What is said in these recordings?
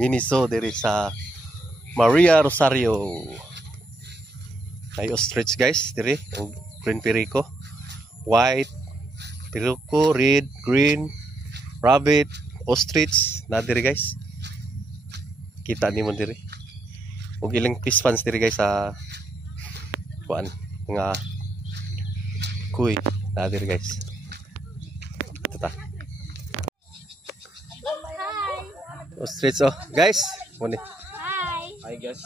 Miniso diri sa Maria Rosario. Ay ostrich guys diri, og green perico, white perico, red, green, rabbit, ostrich na diri guys. Kita nimo diri. Og ilang fish ponds diri guys sa kuan nga kuy na diri guys. Ito ta. Ostrich oh guys, muni. Hi guys,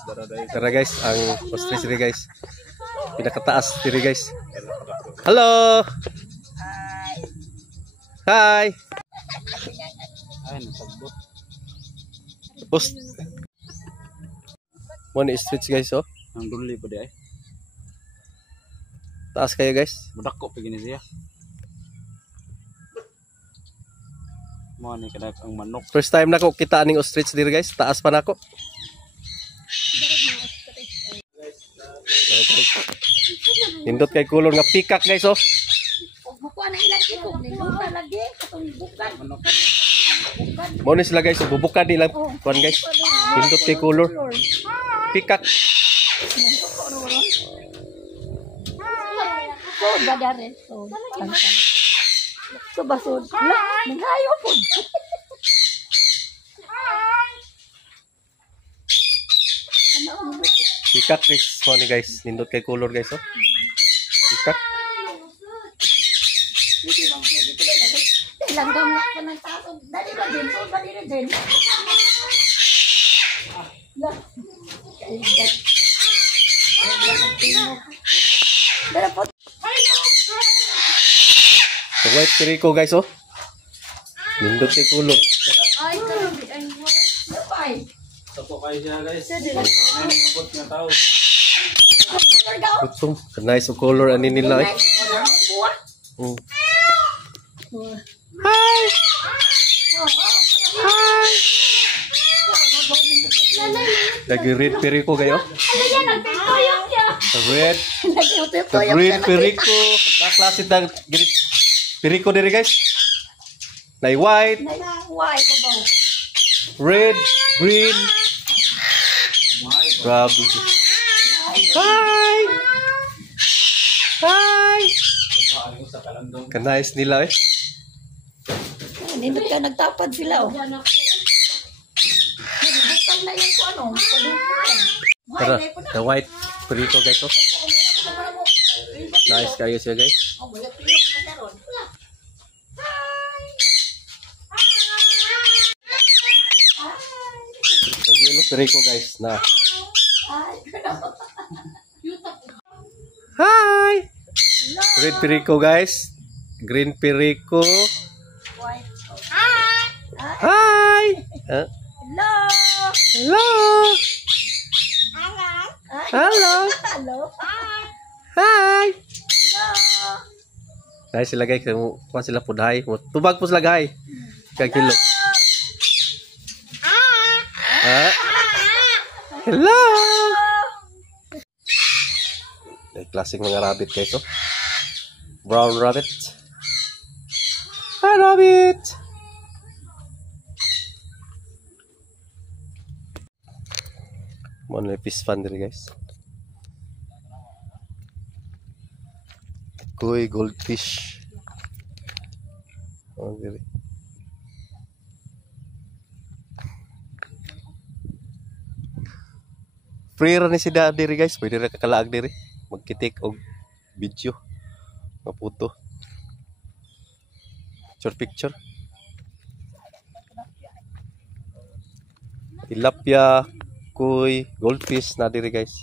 Tara guys, ang ostrich diri guys. Pinakataas diri guys. Hello. Hi. ay nasagbot. Post. Muni ostrich guys oh. Ang duli pa di ay. Taas kayo guys. Budak ko pagini siya. Mo ni kada ang manok. First time na ko kita aning ostrich diri guys. Taas pa nako. Nindot kay kulon nga peacock guys oh. Bukuan na ilang kilo, niluta lagi, katong bukan. Mo ni sila guys, bubukad nilang kuan guys. Nindot kay kulor. Peacock. So, badare. So, tangkang. So, basod. La, nangayo po. Peacock guys, mo ni guys. Nindot kay kulor guys oh. Peacock. Langgam na ko ng tao. Dali ba din? So, dali na din. La. Dala po. So, white perico guys oh. Nindot kay kulor. Ay, karabi. Ay, ay. Tapo kayo siya guys. Sige. Ano abot nga tao. Kutsum, nice of color ani nila eh. Mm. Hi. Hi. Lagi red perico kayo. Red. Red perico. Na klase tang perico diri guys. Na white, red, green. Grabe. Hi. Hi. Kanais nila eh. Nindot ka, nagtapad sila oh. Nagbukal na yan ko ano. Tara, the white perico guys oh. Nice kayo siya guys. The yellow perico guys na. Hi. Red perico guys. Green perico. Hi. Hello. Hello. Hello. Hello. Hi. Hello. Guys sila guys, kuha sila pudhay. Tubag po sila guys. Kaya kilo. Ah. Hello. Klaseng mga rabbit guys oh. Brown rabbit. Hi rabbit. Mana fish pan diri guys. Koi goldfish. Oh diri. Free ra ni sida diri guys, pwede ra kakalaag diri. Magkitik og video nga photo. Picture. Tilapia, koi, goldfish na diri guys.